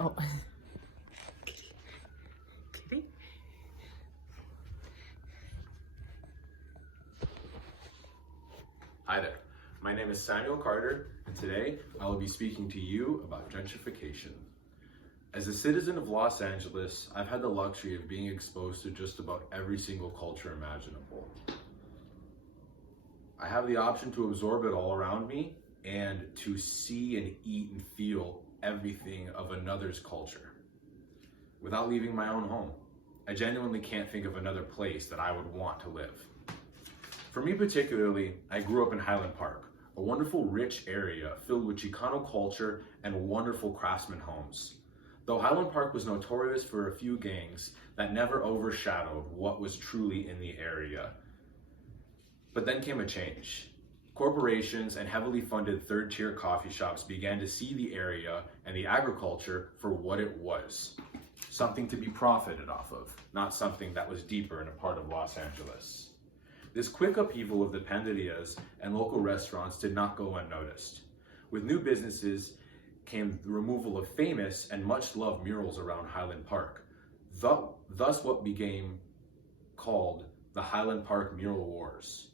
Oh. Kitty? Hi there, my name is Samuel Carter, and today I will be speaking to you about gentrification. As a citizen of Los Angeles, I've had the luxury of being exposed to just about every single culture imaginable. I have the option to absorb it all around me and to see and eat and feel everything of another's culture without leaving my own home. I genuinely can't think of another place that I would want to live. For me particularly, I grew up in Highland Park, a wonderful rich area filled with Chicano culture and wonderful craftsman homes. Though Highland Park was notorious for a few gangs that never overshadowed what was truly in the area. But then came a change. Corporations and heavily funded third-tier coffee shops began to see the area and the agriculture for what it was. Something to be profited off of, not something that was deeper in a part of Los Angeles. This quick upheaval of the pandillas and local restaurants did not go unnoticed. With new businesses came the removal of famous and much-loved murals around Highland Park, thus what became called the Highland Park Mural Wars.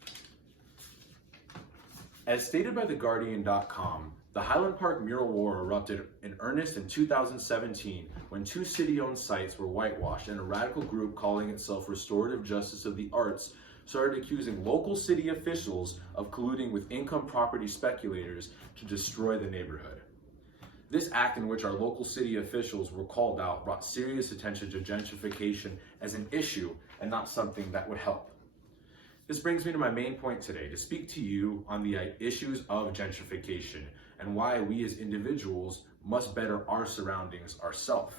As stated by TheGuardian.com, the Highland Park Mural War erupted in earnest in 2017 when two city-owned sites were whitewashed and a radical group calling itself Restorative Justice of the Arts started accusing local city officials of colluding with income property speculators to destroy the neighborhood. This act, in which our local city officials were called out, brought serious attention to gentrification as an issue and not something that would help. This brings me to my main point today, to speak to you on the issues of gentrification and why we as individuals must better our surroundings ourselves.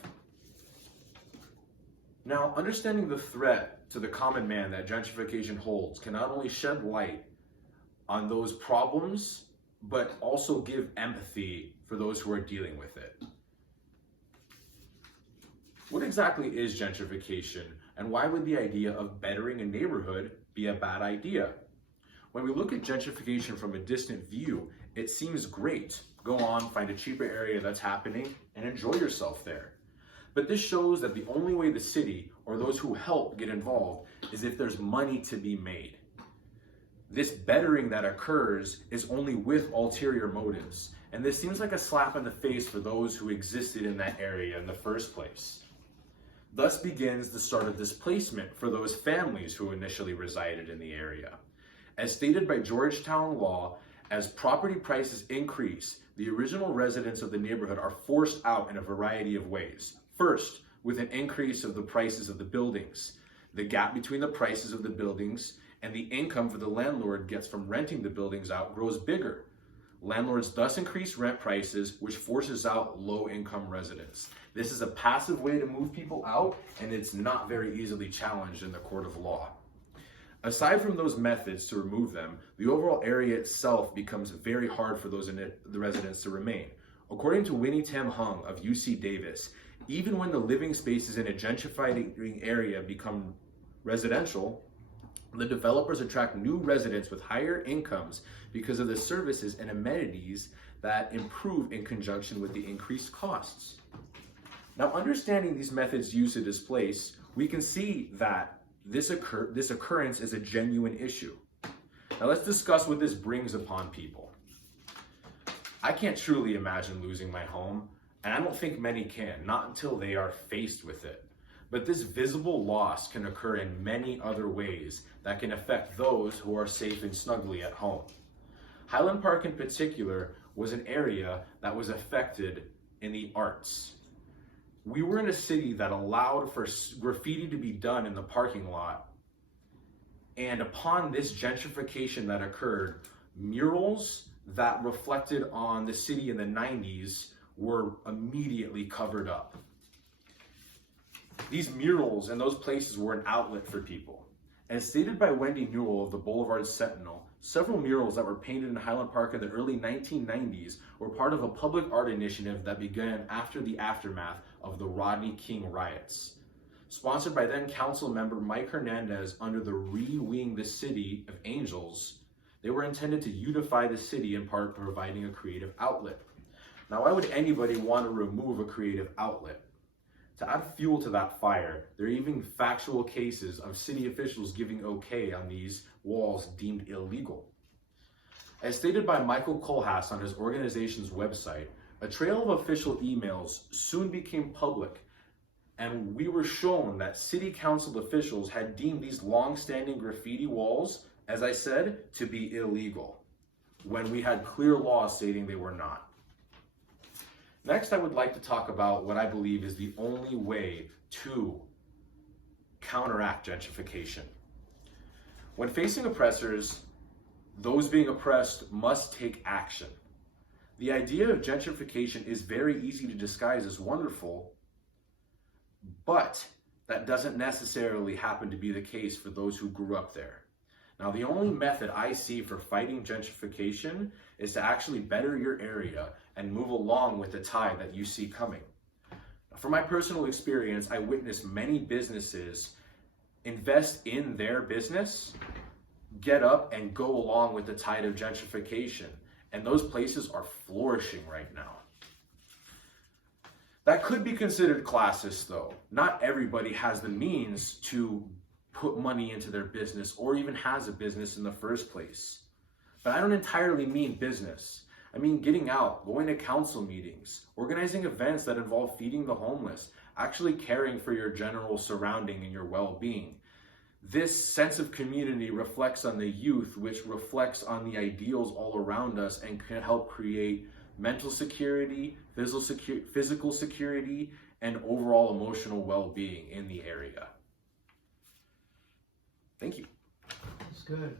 Now, understanding the threat to the common man that gentrification holds can not only shed light on those problems, but also give empathy for those who are dealing with it. What exactly is gentrification, and why would the idea of bettering a neighborhood be a bad idea? When we look at gentrification from a distant view, it seems great. Go on, find a cheaper area that's happening, and enjoy yourself there. But this shows that the only way the city or those who help get involved is if there's money to be made. This bettering that occurs is only with ulterior motives, and this seems like a slap in the face for those who existed in that area in the first place. Thus begins the start of displacement for those families who initially resided in the area. As stated by Georgetown law, as property prices increase, the original residents of the neighborhood are forced out in a variety of ways. First, with an increase of the prices of the buildings. The gap between the prices of the buildings and the income for the landlord gets from renting the buildings out grows bigger. Landlords thus increase rent prices, which forces out low-income residents. This is a passive way to move people out, and it's not very easily challenged in the court of law. Aside from those methods to remove them, the overall area itself becomes very hard for the residents to remain. According to Winnie Tam Hung of UC Davis, even when the living spaces in a gentrified area become residential, the developers attract new residents with higher incomes because of the services and amenities that improve in conjunction with the increased costs. Now, understanding these methods used to displace, we can see that this occurrence is a genuine issue. Now, let's discuss what this brings upon people. I can't truly imagine losing my home, and I don't think many can, not until they are faced with it. But this visible loss can occur in many other ways that can affect those who are safe and snugly at home. Highland Park in particular was an area that was affected in the arts. We were in a city that allowed for graffiti to be done in the parking lot. And upon this gentrification that occurred, murals that reflected on the city in the 90s were immediately covered up. These murals and those places were an outlet for people. As stated by Wendy Newell of the Boulevard Sentinel, several murals that were painted in Highland Park in the early 1990s were part of a public art initiative that began after the aftermath of the Rodney King riots. Sponsored by then council member Mike Hernandez under the Re-Wing the City of Angels, they were intended to unify the city in part providing a creative outlet. Now, why would anybody want to remove a creative outlet? To add fuel to that fire, there are even factual cases of city officials giving okay on these walls deemed illegal. As stated by Michael Kohlhaas on his organization's website, a trail of official emails soon became public, and we were shown that city council officials had deemed these long-standing graffiti walls, as I said, to be illegal, when we had clear laws stating they were not. Next, I would like to talk about what I believe is the only way to counteract gentrification. When facing oppressors, those being oppressed must take action. The idea of gentrification is very easy to disguise as wonderful, but that doesn't necessarily happen to be the case for those who grew up there. Now, the only method I see for fighting gentrification is to actually better your area and move along with the tide that you see coming. From my personal experience, I witnessed many businesses invest in their business, get up and go along with the tide of gentrification. And those places are flourishing right now. That could be considered classist though. Not everybody has the means to put money into their business or even has a business in the first place. But I don't entirely mean business. I mean getting out, going to council meetings, organizing events that involve feeding the homeless, actually caring for your general surrounding and your well-being. This sense of community reflects on the youth, which reflects on the ideals all around us and can help create mental security, physical security, and overall emotional well-being in the area. Thank you. That's good.